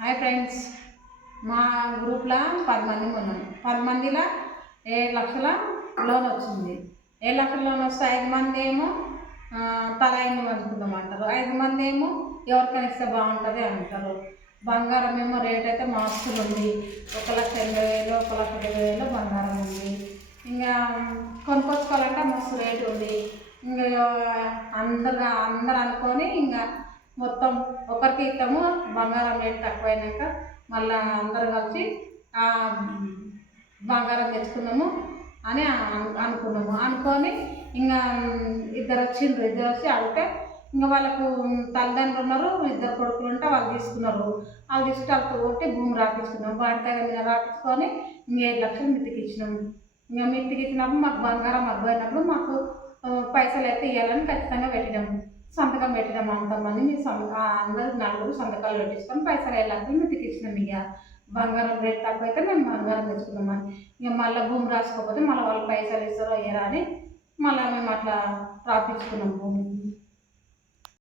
Hi friends, మా గ్రూప్లో 10 మంది ఉన్నాం. 10 మందిలో 7 లక్షల లోన్ వచ్చింది. 7 లక్షల లోన్ వస్తే 5 మంది ఏమో తలా ఇల్లు పంచుకుందాం అంటారు. 5 మంది ఏమో ఎవరికైనా ఇస్తే బాగుంటుంది అంటారు. బంగారం ఏమో రేట్ అయితే మస్తులు ఉంది. 1,80,000, 1,70,000 బంగారం ఉంది. ఇంకా కొనుక్కొచ్చుకోవాలంటే మస్తు రేటు ఉంది. ఇంకా అందరు అనుకొని ఇంకా మొత్తం ఒకరికి ఇస్తాము. బంగారం రేటు తక్కువైనాక మళ్ళీ అందరు కలిసి బంగారం తెచ్చుకున్నాము అని అనుకొని ఇంకా ఇద్దరు వచ్చి అడిగితే ఇంకా వాళ్ళకు తల్లిదండ్రులు ఉన్నారు, 2 కొడుకులు ఉంటే వాళ్ళు తీసుకున్నారు. వాళ్ళు తీసుకుంటే వాళ్ళతో ఒకటి భూమి రాపించుకున్నాం. బాధ్యత మీద రాపించుకొని ఇంక 7 లక్షలు మిత్తికి ఇచ్చినాము. ఇంకా మిత్తికి ఇచ్చినప్పుడు మాకు బంగారం అగ్గిపోయినప్పుడు మాకు పైసలు అయితే ఇవ్వాలని ఖచ్చితంగా పెట్టినాము. సంతకం పెట్టినాము. అంతమంది మీరు అందరూ 4 సంతకాలు పెట్టించుకొని పైసలు 7 లక్షలు మిత్తికి ఇచ్చినాం. ఇక బంగారం రేట్ తక్కువ అయితే మేము బంగారం తెచ్చుకున్నామని. ఇక మళ్ళీ భూమి రాసుకోకపోతే మళ్ళీ వాళ్ళు పైసలు ఇస్తారో ఇయ్యరా అని మళ్ళీ మేము అట్లా రాపించుకున్నాం భూమి.